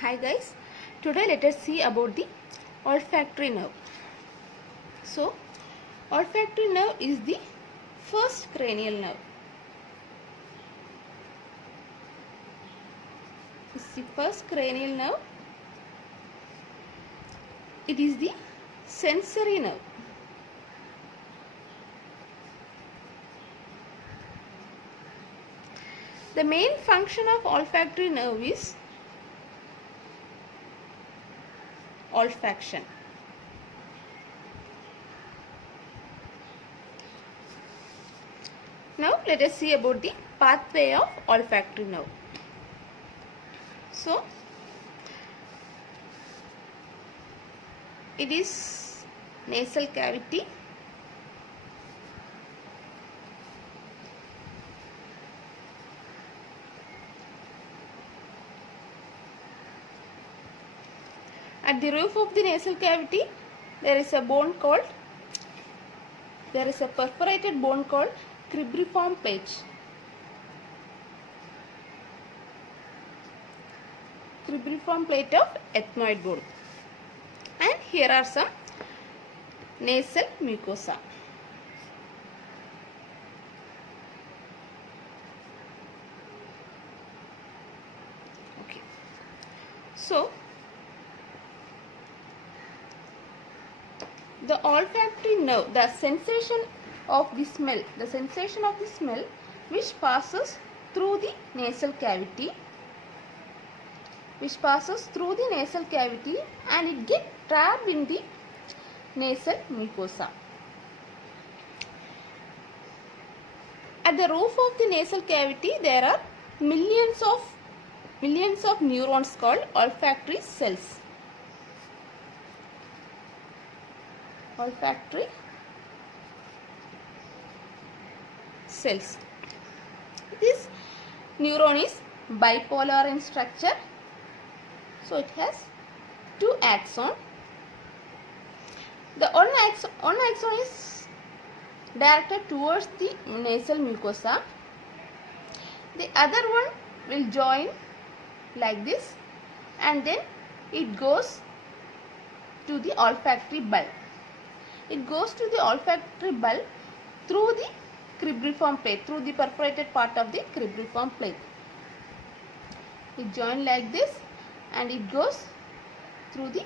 Hi guys, today let us see about the olfactory nerve. So, olfactory nerve is the first cranial nerve. It's the first cranial nerve. It is the sensory nerve. The main function of olfactory nerve is olfaction. Now let us see about the pathway of olfactory nerve. So, it is nasal cavity, at the roof of the nasal cavity there is a perforated bone called cribriform plate. Cribriform plate of ethmoid bone, and here are some nasal mucosa. Okay, so the olfactory nerve, the sensation of the smell which passes through the nasal cavity, and it gets trapped in the nasal mucosa. At the roof of the nasal cavity there are millions of neurons called olfactory cells. Olfactory cells. This neuron is bipolar in structure, so it has two axons. The one axon is directed towards the nasal mucosa. The other one will join like this, and then it goes to the olfactory bulb. It goes to the olfactory bulb through the cribriform plate, through the perforated part of the cribriform plate. It joins like this and it goes through the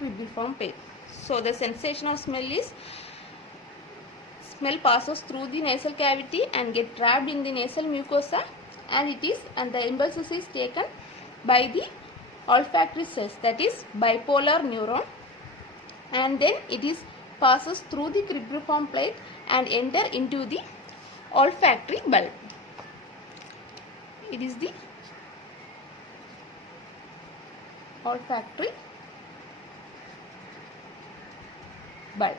cribriform plate. So the sensation of smell passes through the nasal cavity and get trapped in the nasal mucosa, and the impulses is taken by the olfactory cells, that is bipolar neuron, and then it passes through the cribriform plate and enter into the olfactory bulb. It is the olfactory bulb.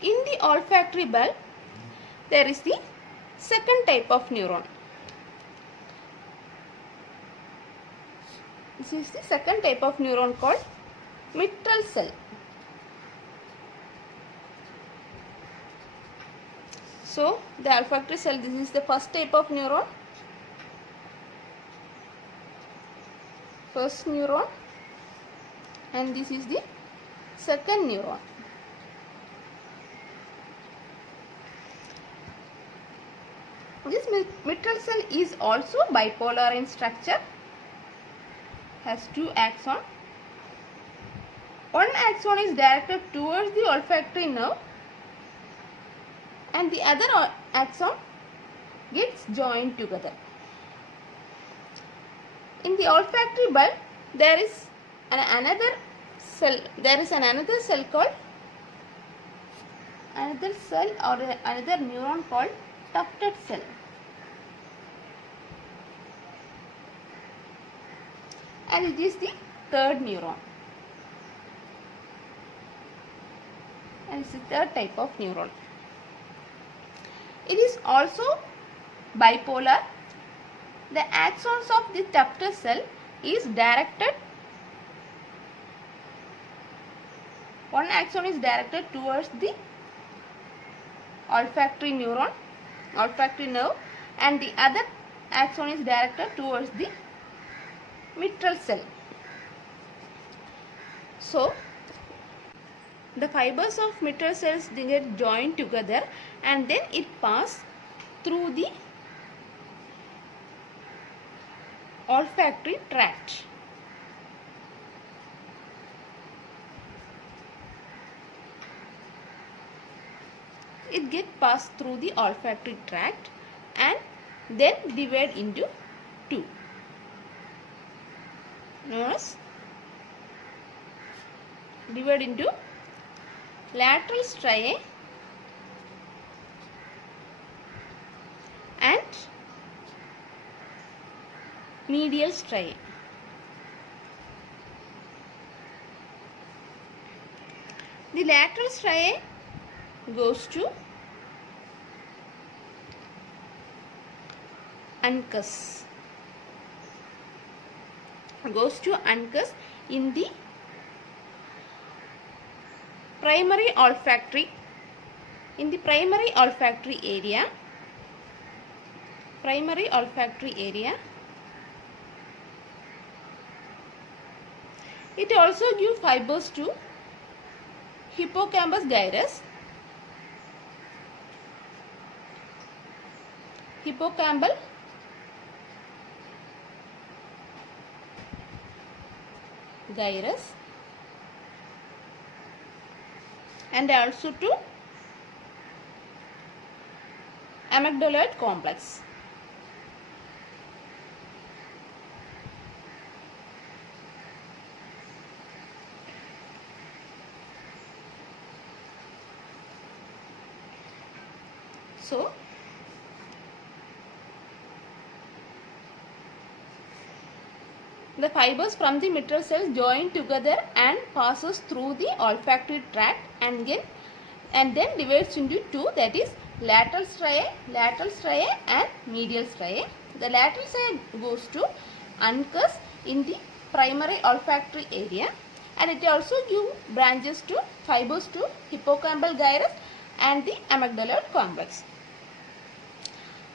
In the olfactory bulb there is the second type of neuron. This is the second type of neuron called mitral cell. So the olfactory cell, this is the first type of neuron, and this is the second neuron. This mitral cell is also bipolar in structure, has two axons. One axon is directed towards the olfactory nerve, and the other axon gets joined together. In the olfactory bulb there is another cell called another neuron called tufted cell. And it is the third neuron. And it's the third type of neuron. It is also bipolar. The axons of the tufted cell is directed. One axon is directed towards the olfactory nerve, and the other axon is directed towards the mitral cell. So the fibers of mitral cells, they get joined together and then it passes through the olfactory tract. It gets passed through the olfactory tract and then divide into two, known as divide into lateral striae and medial striae. The lateral striae goes to uncus. In the primary olfactory area. It also gives fibers to hippocampus gyrus, hippocampal gyrus, and also to amygdaloid complex. So the fibers from the mitral cells join together and passes through the olfactory tract and then divides into two, that is lateral striae and medial striae. The lateral striae goes to uncus in the primary olfactory area, and it also gives branches to fibers to hippocampal gyrus and the amygdaloid complex.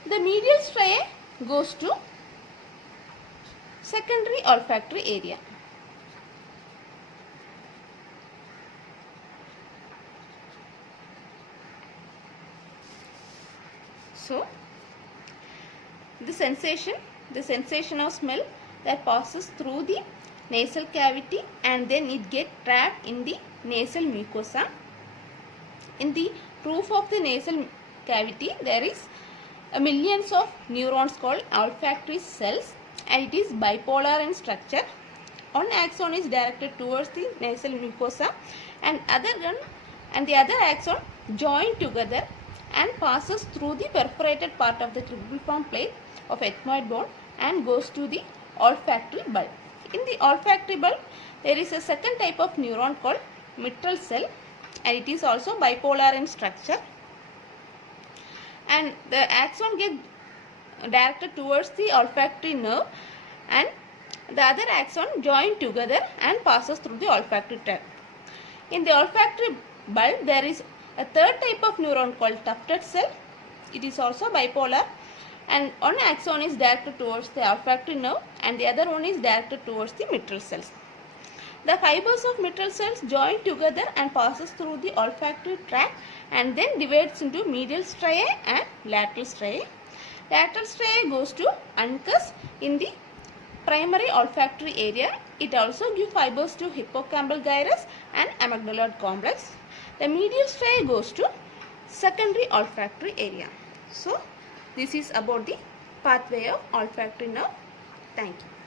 The medial striae goes to secondary olfactory area. So the sensation of smell that passes through the nasal cavity and then it gets trapped in the nasal mucosa. In the roof of the nasal cavity there is millions of neurons called olfactory cells, and it is bipolar in structure. One axon is directed towards the nasal mucosa and the other axon join together and passes through the perforated part of the cribriform plate of ethmoid bone and goes to the olfactory bulb. In the olfactory bulb there is a second type of neuron called mitral cell, and it is also bipolar in structure, and the axon gets directed towards the olfactory nerve and the other axon join together and passes through the olfactory tract. In the olfactory bulb there is a third type of neuron called tufted cell. It is also bipolar, and one axon is directed towards the olfactory nerve and the other one is directed towards the mitral cells. The fibers of mitral cells join together and passes through the olfactory tract and then divides into medial striae and lateral striae. Lateral striae goes to uncus in the primary olfactory area. It also gives fibers to hippocampal gyrus and amygdaloid complex. The medial striae goes to secondary olfactory area. So this is about the pathway of olfactory nerve. Thank you.